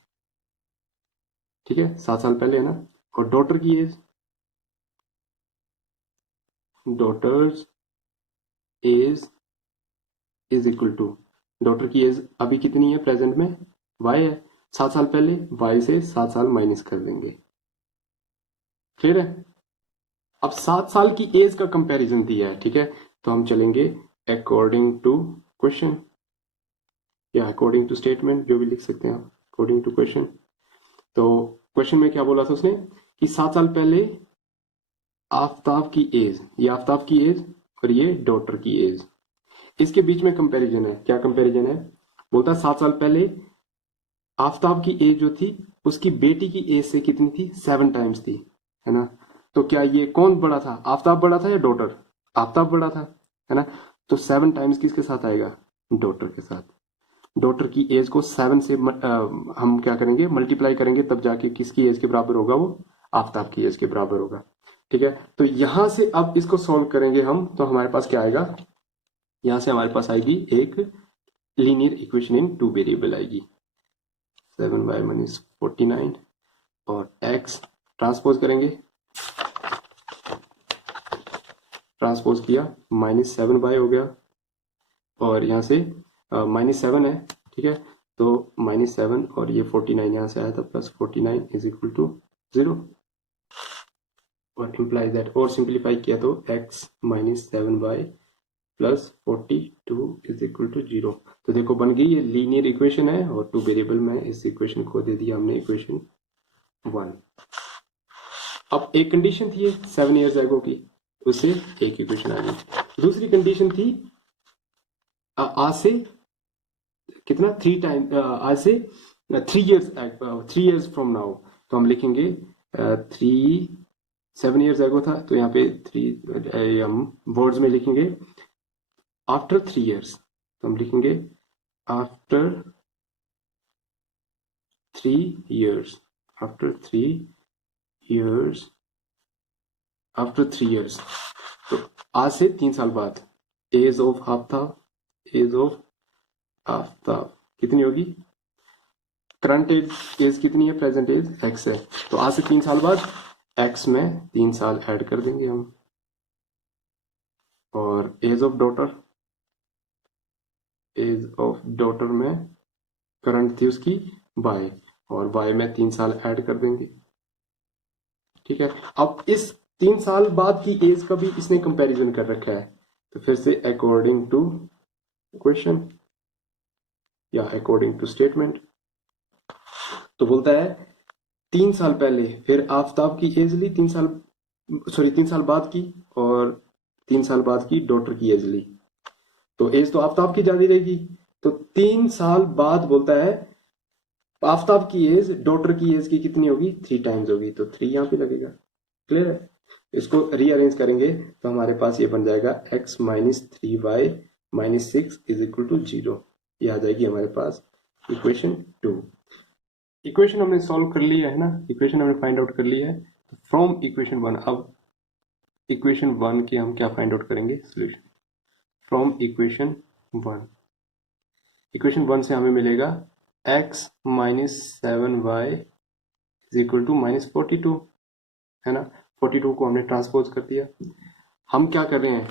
ठीक है, 7 साल पहले है ना। और डॉटर की age, daughter's age is equal to, daughter की एज अभी कितनी है प्रेजेंट में, y है, 7 साल पहले y से 7 साल माइनस कर देंगे। क्लियर है। अब 7 साल की एज का कंपैरिजन दिया है। ठीक है, तो हम चलेंगे अकॉर्डिंग टू क्वेश्चन या अकॉर्डिंग टू स्टेटमेंट, जो भी लिख सकते हैं आप, अकॉर्डिंग टू क्वेश्चन। तो क्वेश्चन में क्या बोला था उसने कि 7 साल पहले आफ्ताब की एज, ये आफ्ताब की एज और ये डॉटर की एज, इसके बीच में कंपैरिजन है। क्या कंपैरिजन है, बोलता 7 साल पहले आफ्ताब की एज जो थी उसकी बेटी की एज से कितनी थी, 7 times थी, है ना। तो क्या ये कौन बड़ा था, आफ्ताब बड़ा था या डॉटर, आफ्ताब बड़ा था, है ना। तो 7 times किसके साथ आएगा, डॉटर के साथ। डॉटर की एज को 7 से हम क्या करेंगे, मल्टीप्लाई करेंगे, तब जाके किसकी एज के बराबर होगा, वो आफ्ताब की एज के बराबर होगा। ठीक है, तो यहां से अब इसको सॉल्व करेंगे हम, तो हमारे पास क्या आएगा, यहां से हमारे पास आएगी एक लीनियर इक्वेशन इन 2 वेरिएबल आएगी, 7y - 49 और x ट्रांसपोज करेंगे, ट्रांसपोज किया, -7y हो गया, और यहाँ से -7 है। ठीक है, तो -7 और ये 49 यहाँ से आया था, +49 इज इक्वल टू 0, और इम्प्लाइज दैट, और सिंप्लीफाई किया तो x - 7y plus 42 is equal to 0। तो देखो बन गई, ये लीनियर इक्वेशन है और टू वेरिएबल में इस इक्वेशन को दे दिया हमने इक्वेशन 1। अब एक कंडीशन थी 7 ईयर्स एगो की, उससे एक इक्वेशन आ गई। दूसरी कंडीशन थी आज से कितना 3 टाइम, आज से 3 इयर्स फ्रॉम नाउ। तो हम लिखेंगे 7 ईयर्स एगो था, तो यहाँ पे 3 हम वर्ड्स में लिखेंगे आफ्टर 3 इयर्स। तो हम लिखेंगे आफ्टर 3 years, आफ्टर 3 years। तो आज से 3 साल बाद age of Aftab, age of Aftab कितनी होगी? करंट एज कितनी है? प्रेजेंट एज एक्स है। तो आज से 3 साल बाद एक्स में 3 साल ऐड कर देंगे हम। और age of daughter, age of daughter में करंट थी उसकी वाई, और वाई में 3 साल ऐड कर देंगे। ठीक है, अब इस 3 साल बाद की एज का भी इसने कंपैरिजन कर रखा है। तो फिर से अकॉर्डिंग टू क्वेश्चन या अकॉर्डिंग टू स्टेटमेंट, तो बोलता है 3 साल पहले फिर आफ्ताब की एज ली, 3 साल बाद की, और 3 साल बाद की डॉटर की एज ली। तो एज तो आफ्ताब की ज्यादा रहेगी। तो 3 साल बाद बोलता है आफ्ताब की एज डॉटर की एज की कितनी होगी? 3 टाइम्स होगी। तो 3 यहां पे लगेगा। क्लियर है? इसको रीअरेंज करेंगे तो हमारे पास ये बन जाएगा x minus 3y minus 6 is equal to 0। ये आ जाएगी हमारे पास इक्वेशन 2। इक्वेशन हमने सॉल्व कर लिया है ना, इक्वेशन हमने फाइंड आउट कर लिया है। तो फ्रॉम इक्वेशन 1, अब इक्वेशन 1 के हम क्या फाइंड आउट करेंगे? Solution from equation 1। इक्वेशन 1 से हमें मिलेगा x minus 7y is equal to minus 42, है ना। 42 को हमने ट्रांसपोज कर दिया। हम क्या कर रहे हैं,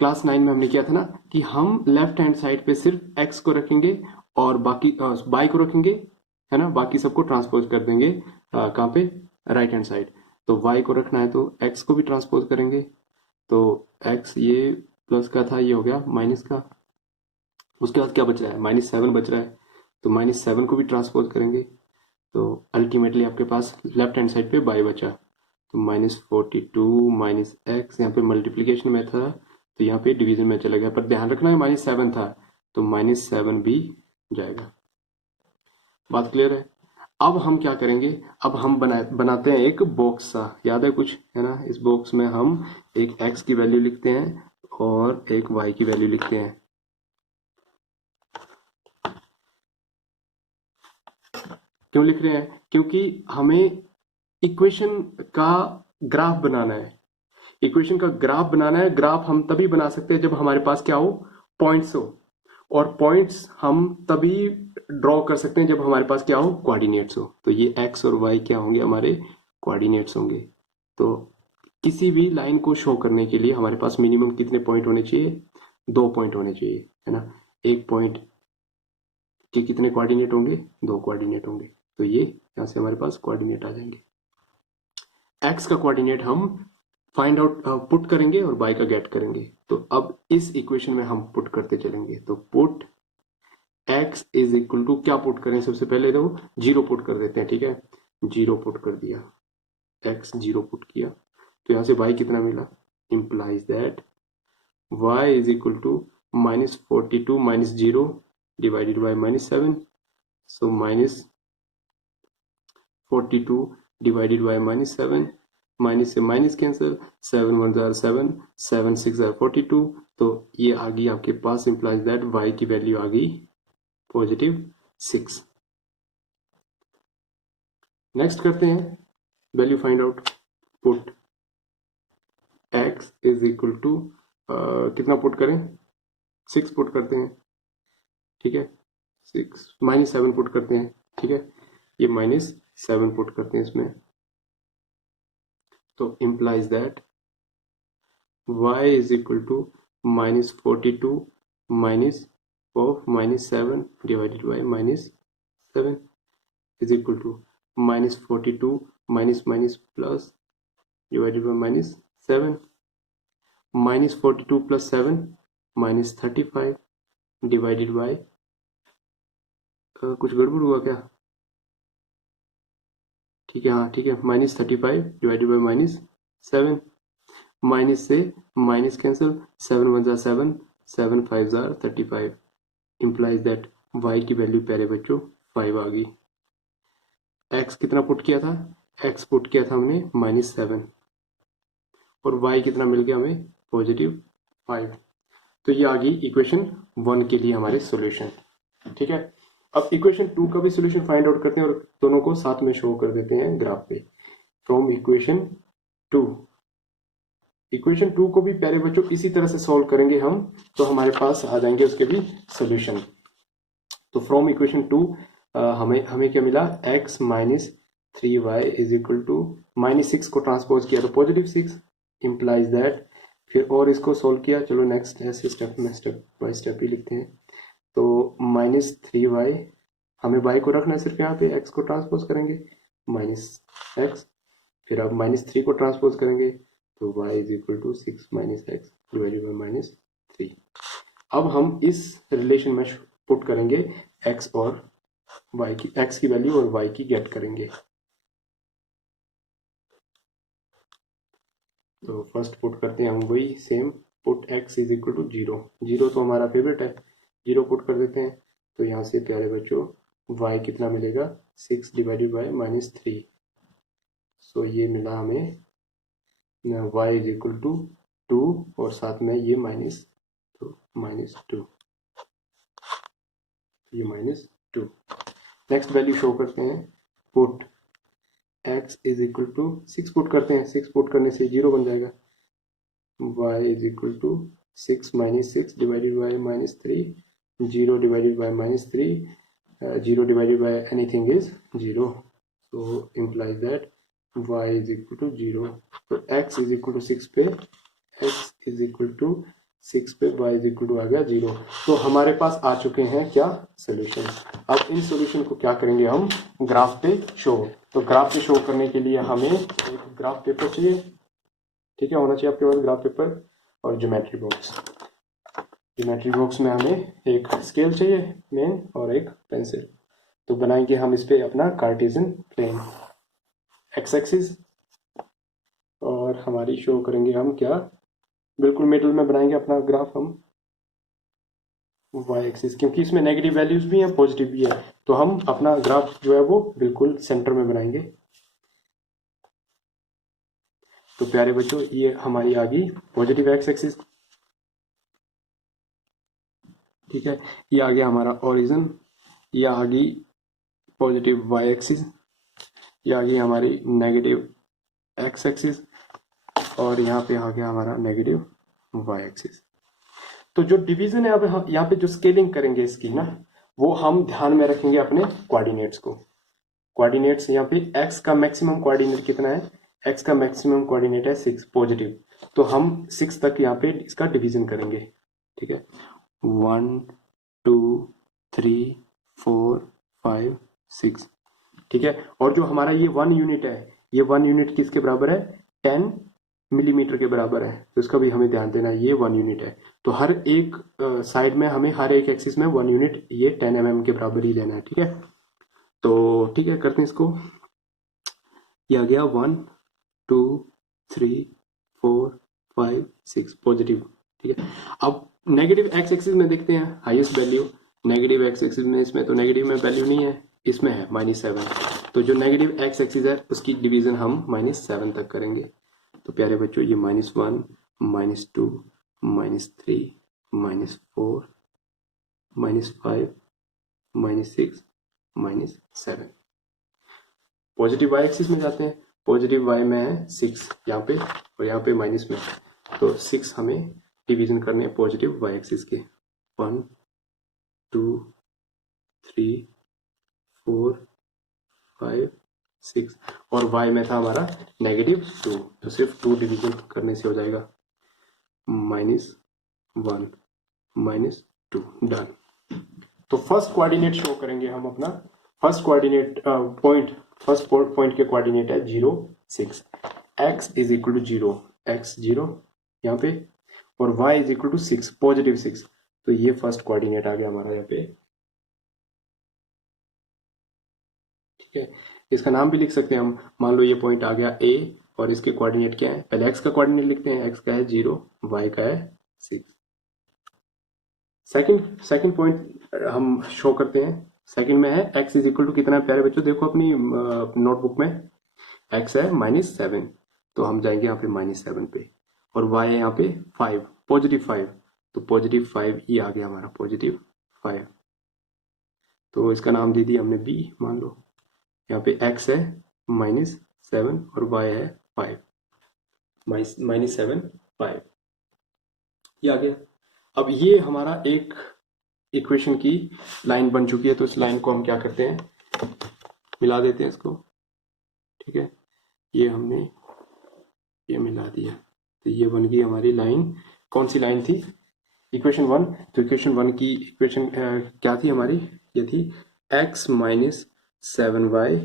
क्लास 9 में हमने किया था ना कि हम लेफ्ट हैंड साइड पे सिर्फ x को रखेंगे और बाकी y को रखेंगे, है ना, बाकी सबको ट्रांसपोज कर देंगे कहाँ पे? Right hand side. तो y को रखना है तो x को भी ट्रांसपोज करेंगे। तो x ये प्लस का था, ये हो गया माइनस का। उसके बाद क्या बच रहा है? -7 बच रहा है। तो -7 को भी ट्रांसपोज करेंगे। तो अल्टीमेटली आपके पास लेफ्ट हैंड साइड पे y बचा। तो -42 माइनस एक्स, यहाँ पे मल्टीप्लीकेशन में था तो यहाँ पे डिवीजन में चला गया, पर ध्यान रखना है -7 था तो -7 भी जाएगा। बात क्लियर है? अब हम क्या करेंगे, अब हम बनाते हैं एक बॉक्स सा, याद है कुछ, है ना। इस बॉक्स में हम एक x की वैल्यू लिखते हैं और एक y की वैल्यू लिखते हैं। क्यों लिख रहे हैं? क्योंकि हमें इक्वेशन का ग्राफ बनाना है। इक्वेशन का ग्राफ बनाना है। ग्राफ हम तभी बना सकते हैं जब हमारे पास क्या हो? पॉइंट्स हो। और पॉइंट्स हम तभी ड्रॉ कर सकते हैं जब हमारे पास क्या हो? कोऑर्डिनेट्स हो। तो ये एक्स और वाई क्या होंगे? हमारे कोऑर्डिनेट्स होंगे। तो किसी भी लाइन को शो करने के लिए हमारे पास मिनिमम कितने पॉइंट होने चाहिए? 2 पॉइंट होने चाहिए, है ना। एक पॉइंट के कितने कोऑर्डिनेट होंगे? 2 कोऑर्डिनेट होंगे। तो ये यहां से हमारे पास कोऑर्डिनेट आ जाएंगे। एक्स का कोऑर्डिनेट हम फाइंड आउट पुट करेंगे और y का गेट करेंगे। तो अब इस इक्वेशन में हम पुट करते चलेंगे। तो put x is equal to, क्या पुट करें? सबसे पहले तो 0 पुट कर देते हैं, ठीक है। 0 पुट कर दिया, x 0 पुट किया, तो यहां से y कितना मिला? Implies that y is equal to -42 minus 0 divided by -7। So -42 divided by -7, minus से माइनस कैंसिल, 7 1 जार 7, 7 6 जार 42। तो ये आ गई आपके पास, इंप्लाइज दैट y की वैल्यू आ गई +6। नेक्स्ट करते हैं value find out. Put x is equal to, कितना पुट करें? 6 पुट करते हैं, ठीक है। 6 -7 पुट करते हैं, ठीक है। ये -7 पुट करते हैं इसमें। तो implies that y is equal to -42 minus of -7 divided by -7 is equal to -42 minus minus plus divided by -7। -42 + 7 -35 divided by, कुछ गड़बड़ हुआ क्या? ठीक है, हाँ ठीक है, -35 डिवाइडेड बाय -7, माइनस से माइनस कैंसिल, 7 वन जा 7, 7 5 जार 35, इम्प्लाइज दैट y की वैल्यू प्यारे बच्चों 5 आ गई। x कितना पुट किया था? x पुट किया था हमने -7 और y कितना मिल गया हमें? +5। तो ये आ गई इक्वेशन 1 के लिए हमारे सॉल्यूशन। ठीक है, अब इक्वेशन 2 का भी सॉल्यूशन फाइंड आउट करते हैं और दोनों को साथ में शो कर देते हैं ग्राफ पे। फ्रॉम इक्वेशन 2, इक्वेशन 2 को भी प्यारे बच्चों इसी तरह से सॉल्व करेंगे हम, तो हमारे पास आ जाएंगे उसके भी सॉल्यूशन। तो फ्रॉम इक्वेशन 2 हमें क्या मिला? x minus 3y is equal to -6 को ट्रांसपोज किया तो +6 इम्प्लाइज दैट, फिर और इसको सोल्व किया। चलो नेक्स्ट ऐसे स्टेप में स्टेप बाय स्टेप ही लिखते हैं। तो -3y, हमें y को रखना है सिर्फ यहाँ पे, x को ट्रांसपोज करेंगे -x, फिर अब -3 को ट्रांसपोज करेंगे तो y is equal to 6 minus X divided by -3। अब हम इस रिलेशन में पुट करेंगे x और y की, x की वैल्यू और y की गेट करेंगे। तो फर्स्ट पुट करते हैं हम वही same, put x is equal to 0, 0 तो हमारा फेवरेट है, 0 पुट कर देते हैं। तो यहाँ से प्यारे बच्चों y कितना मिलेगा? 6 डिवाइडेड बाई -3। सो ये मिला हमें y इज इक्वल टू 2 और साथ में ये -2, ये -2। नेक्स्ट वैल्यू शो करते हैं, put x is equal to 6 put करते हैं, 6 पुट करने से 0 बन जाएगा। y is equal to 6 minus 6 divided by -3, 0 divided by -3, 0 divided by anything is 0, so implies that y is equal to 0। तो x is equal to 6 पे, x is equal to 6 पे y is equal to आ गया 0। तो हमारे पास आ चुके हैं क्या? सोल्यूशन। अब इन सोल्यूशन को क्या करेंगे हम? ग्राफ पे शो। तो ग्राफ पे शो करने के लिए हमें एक ग्राफ पेपर चाहिए, ठीक है, होना चाहिए आपके पास ग्राफ पेपर और ज्योमेट्री बॉक्स। ज्योमेट्री बॉक्स में हमें एक स्केल चाहिए मेन और एक पेंसिल। तो बनाएंगे हम इस पे अपना कार्टेशियन प्लेन, एक्स एक्सिस, और हमारी शो करेंगे हम क्या? बिल्कुल मिडल में बनाएंगे अपना ग्राफ हम वाई एक्सिस, क्योंकि इसमें नेगेटिव वैल्यूज भी हैं पॉजिटिव भी है, तो हम अपना ग्राफ जो है वो बिल्कुल सेंटर में बनाएंगे। तो प्यारे बच्चों ये हमारी आ गई पॉजिटिव एक्स एक्सिस, ठीक है, ये आ गया हमारा ओरिजिन, ये आ गई पॉजिटिव वाई एक्सिस, ये आ गई हमारी नेगेटिव एक्स एक्सिस, और यहाँ पे आ गया हमारा नेगेटिव वाई एक्सिस। तो जो डिवीजन है अब यहाँ पे जो स्केलिंग करेंगे इसकी ना, वो हम ध्यान में रखेंगे अपने कोऑर्डिनेट्स को। कोऑर्डिनेट्स यहाँ पे x का मैक्सिमम कोऑर्डिनेट कितना है? x का मैक्सिमम कोऑर्डिनेट है 6 पॉजिटिव, तो हम 6 तक यहाँ पे इसका डिवीजन करेंगे, ठीक है, 1 2 3 4 5 6, ठीक है। और जो हमारा ये 1 यूनिट है, ये 1 यूनिट किसके बराबर है? 10 मिलीमीटर के बराबर है, तो इसका भी हमें ध्यान देना है, ये 1 यूनिट है। तो हर एक साइड में हमें हर एक एक्सिस में 1 यूनिट ये 10 mm के बराबर ही लेना है, ठीक है। तो ठीक है, करते हैं इसको। ये आ गया 1 2 3 4 5 6 पॉजिटिव, ठीक है। अब नेगेटिव एक्स एक्सिस में देखते हैं highest value. Negative x axis में, इसमें तो नेगेटिव में वैल्यू नहीं है, इसमें है -7। तो जो नेगेटिव एक्स एक्सिस है उसकी डिवीजन हम -7 तक करेंगे। तो प्यारे बच्चों ये -1 -2 -3 -4 -5 -6 -7। पॉजिटिव वाई एक्सिस में जाते हैं, पॉजिटिव वाई में है 6 यहाँ पे और यहाँ पे माइनस में, तो 6 हमें डिवीजन करने हैं पॉजिटिव वाई एक्सिस के, 1 2 3 4 5 6, और y में था हमारा -2, तो सिर्फ 2 डिवीजन करने से हो जाएगा, -1 -2, डन। तो फर्स्ट कोऑर्डिनेट शो करेंगे हम अपना, first coordinate point, first point के कोऑर्डिनेट है 0 6, x is equal to 0, x 0 यहाँ पे, और y is equal to 6, positive 6। तो ये फर्स्ट कोऑर्डिनेट आ गया हमारा यहाँ पे, ठीक है। इसका नाम भी लिख सकते हैं हम, मान लो ये पॉइंट आ गया A और इसके कोऑर्डिनेट क्या है, पहले x का कोऑर्डिनेट लिखते हैं, x का है 0, y का है 6। सेकंड पॉइंट हम शो करते हैं, सेकंड में है x इज इक्वल टू कितना है प्यारे बच्चों, देखो अपनी नोटबुक में x है -7, तो हम जाएंगे यहाँ पे -7 पे, और y है यहाँ पे 5, पॉजिटिव 5, तो पॉजिटिव 5 ये आ गया हमारा पॉजिटिव 5। तो इसका नाम दे दिया हमने b, मान लो यहाँ पे x है -7 और y है 5, -7 5, ये आ गया। अब ये हमारा एक इक्वेशन की लाइन बन चुकी है, तो इस लाइन को हम क्या करते हैं, मिला देते हैं इसको, ठीक है। ये हमने ये मिला दिया, तो ये बन गई हमारी लाइन। कौन सी लाइन थी, इक्वेशन 1। तो इक्वेशन 1 की इक्वेशन क्या थी हमारी, ये थी x - 7y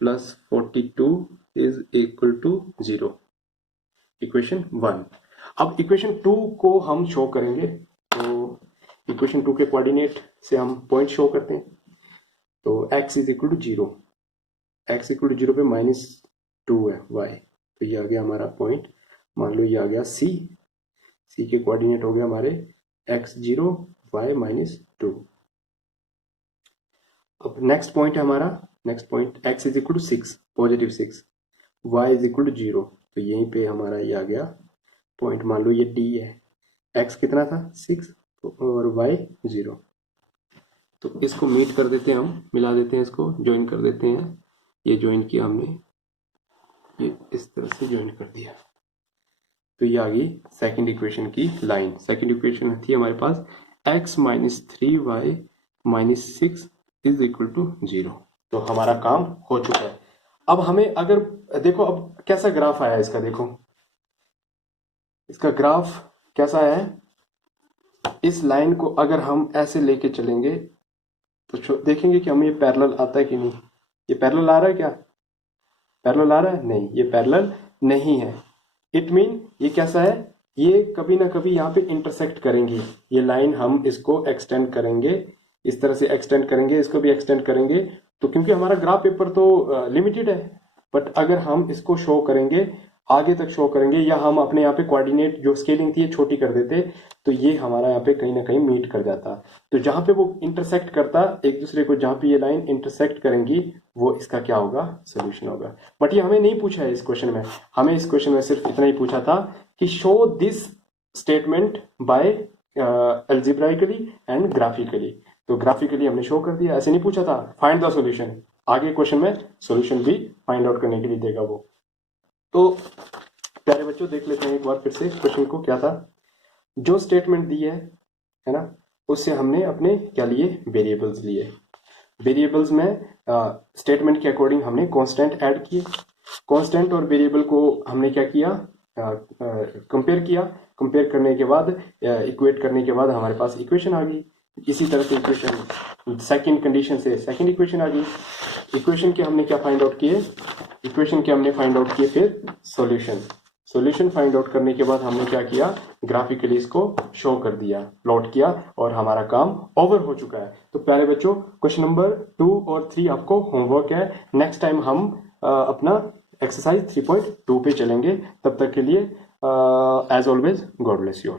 + 42 is equal to 0, equation 1। अब इक्वेशन 2 को हम शो करेंगे, तो इक्वेशन 2 के कोऑर्डिनेट से हम पॉइंट शो करते हैं। तो x is equal to 0, x equal to 0 पे -2 है y, तो ये आ गया हमारा पॉइंट, मान लो ये आ गया C, C के कोऑर्डिनेट हो गया हमारे x 0 y -2। अब नेक्स्ट पॉइंट है हमारा, next point x is equal to 6, positive 6, y is equal to 0, तो यहीं पे हमारा ये आ गया पॉइंट, मान लो ये D है, x कितना था 6 और y 0। तो इसको मीट कर देते हैं हम, मिला देते हैं, इसको ज्वाइन कर देते हैं, ये ज्वाइन किया हमने, ये इस तरह से ज्वाइन कर दिया, तो ये आ गई सेकंड इक्वेशन की लाइन। सेकंड इक्वेशन थी हमारे पास x - 3y - 6 is equal to 0। तो हमारा काम हो चुका है। अब हमें अगर देखो अब कैसा ग्राफ आया इसका, देखो इसका ग्राफ कैसा है, इस लाइन को अगर हम ऐसे लेके चलेंगे तो देखेंगे कि हमें ये पैरेलल आता है कि नहीं, ये पैरेलल आ रहा है क्या, पैरेलल आ रहा है, नहीं ये पैरेलल नहीं है। इट मीन ये कैसा है, ये कभी ना कभी यहाँ पे इंटरसेक्ट करेंगे, ये लाइन हम इसको एक्सटेंड करेंगे, इस तरह से एक्सटेंड करेंगे, इसको भी एक्सटेंड करेंगे, तो क्योंकि हमारा ग्राफ पेपर तो लिमिटेड है, बट अगर हम इसको शो करेंगे, आगे तक शो करेंगे, या हम अपने यहाँ पे कोऑर्डिनेट जो स्केलिंग थी ये छोटी कर देते, तो ये हमारा यहाँ पे कहीं ना कहीं मीट कर जाता। तो जहां पे वो इंटरसेक्ट करता एक दूसरे को, जहां पे ये लाइन इंटरसेक्ट करेंगी, वो इसका क्या होगा, सोल्यूशन होगा। बट ये हमें नहीं पूछा है इस क्वेश्चन में, हमें इस क्वेश्चन में सिर्फ इतना ही पूछा था कि show this statement by algebraically and graphically. तो ग्राफिकली हमने शो कर दिया, ऐसे नहीं पूछा था फाइंड द सॉल्यूशन, आगे क्वेश्चन में सॉल्यूशन भी फाइंड आउट करने के लिए देगा वो। तो प्यारे बच्चों देख लेते हैं एक बार फिर से क्वेश्चन को, क्या था, जो स्टेटमेंट दी है ना, उससे हमने अपने क्या लिए, वेरिएबल्स लिए। वेरिएबल्स में स्टेटमेंट के अकॉर्डिंग हमने कांस्टेंट ऐड किए, कांस्टेंट और वेरिएबल को हमने क्या किया, कंपेयर किया, कंपेयर करने के बाद इक्वेट करने के बाद हमारे पास इक्वेशन आ गई। इसी तरह से इक्वेशन सेकंड कंडीशन से सेकंड इक्वेशन आ गई। इक्वेशन के हमने क्या फाइंड आउट किए, इक्वेशन के हमने फाइंड आउट किए फिर सॉल्यूशन, सॉल्यूशन फाइंड आउट करने के बाद हमने क्या किया, ग्राफिकली इसको शो कर दिया, प्लॉट किया, और हमारा काम ओवर हो चुका है। तो प्यारे बच्चों क्वेश्चन नंबर 2 और 3 आपको होमवर्क है, नेक्स्ट टाइम हम अपना एक्सरसाइज 3.2 पे चलेंगे। तब तक के लिए as always God bless you.